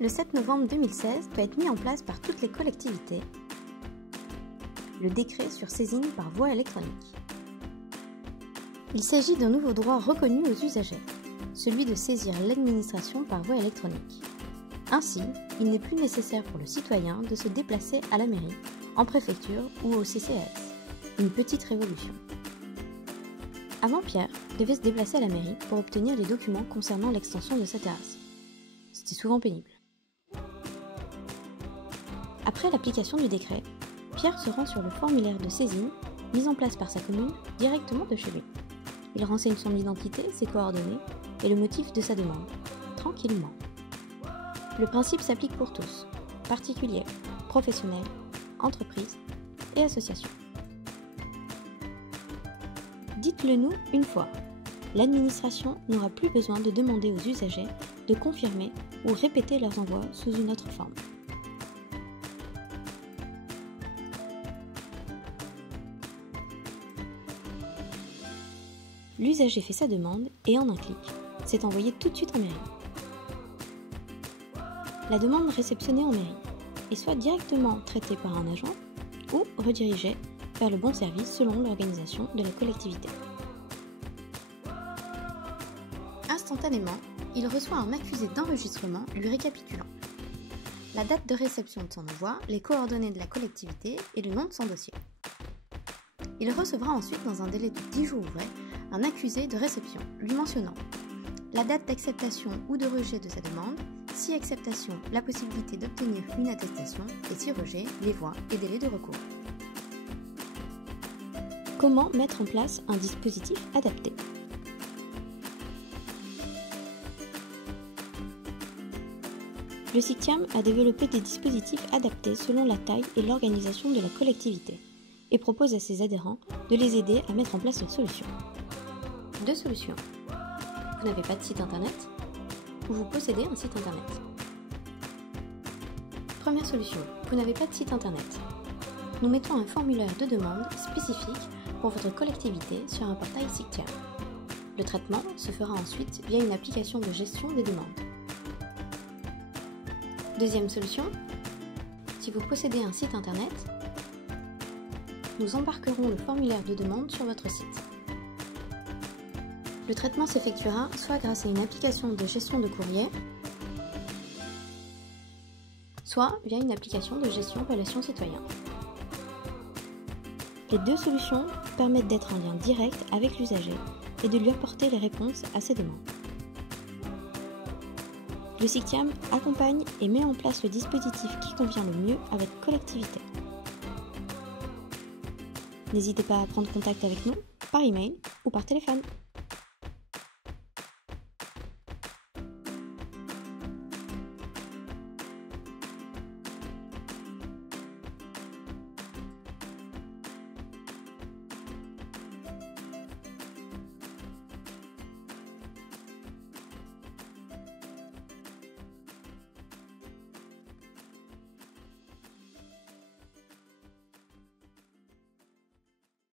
Le 7 novembre 2016 doit être mis en place par toutes les collectivités le décret sur saisine par voie électronique. Il s'agit d'un nouveau droit reconnu aux usagers, celui de saisir l'administration par voie électronique. Ainsi, il n'est plus nécessaire pour le citoyen de se déplacer à la mairie, en préfecture ou au CCAS. Une petite révolution. Avant, Pierre devait se déplacer à la mairie pour obtenir les documents concernant l'extension de sa terrasse. C'était souvent pénible. Après l'application du décret, Pierre se rend sur le formulaire de saisine mis en place par sa commune directement de chez lui. Il renseigne son identité, ses coordonnées et le motif de sa demande, tranquillement. Le principe s'applique pour tous, particuliers, professionnels, entreprises et associations. Dites-le nous une fois, l'administration n'aura plus besoin de demander aux usagers de confirmer ou répéter leurs envois sous une autre forme. L'usager fait sa demande et en un clic, c'est envoyé tout de suite en mairie. La demande réceptionnée en mairie est soit directement traitée par un agent ou redirigée vers le bon service selon l'organisation de la collectivité. Instantanément, il reçoit un accusé d'enregistrement lui récapitulant la date de réception de son envoi, les coordonnées de la collectivité et le nom de son dossier. Il recevra ensuite, dans un délai de 10 jours ouvrés, un accusé de réception lui mentionnant la date d'acceptation ou de rejet de sa demande, si acceptation, la possibilité d'obtenir une attestation et si rejet, les voies et délais de recours. Comment mettre en place un dispositif adapté ? Le SICTIAM a développé des dispositifs adaptés selon la taille et l'organisation de la collectivité et propose à ses adhérents de les aider à mettre en place une solution. Deux solutions. Vous n'avez pas de site internet ou vous possédez un site internet. Première solution, vous n'avez pas de site internet. Nous mettons un formulaire de demande spécifique pour votre collectivité sur un portail SICTIAM. Le traitement se fera ensuite via une application de gestion des demandes. Deuxième solution, si vous possédez un site internet, nous embarquerons le formulaire de demande sur votre site. Le traitement s'effectuera soit grâce à une application de gestion de courrier, soit via une application de gestion relations citoyens. Les deux solutions permettent d'être en lien direct avec l'usager et de lui apporter les réponses à ses demandes. Le SICTIAM accompagne et met en place le dispositif qui convient le mieux à votre collectivité. N'hésitez pas à prendre contact avec nous par email ou par téléphone.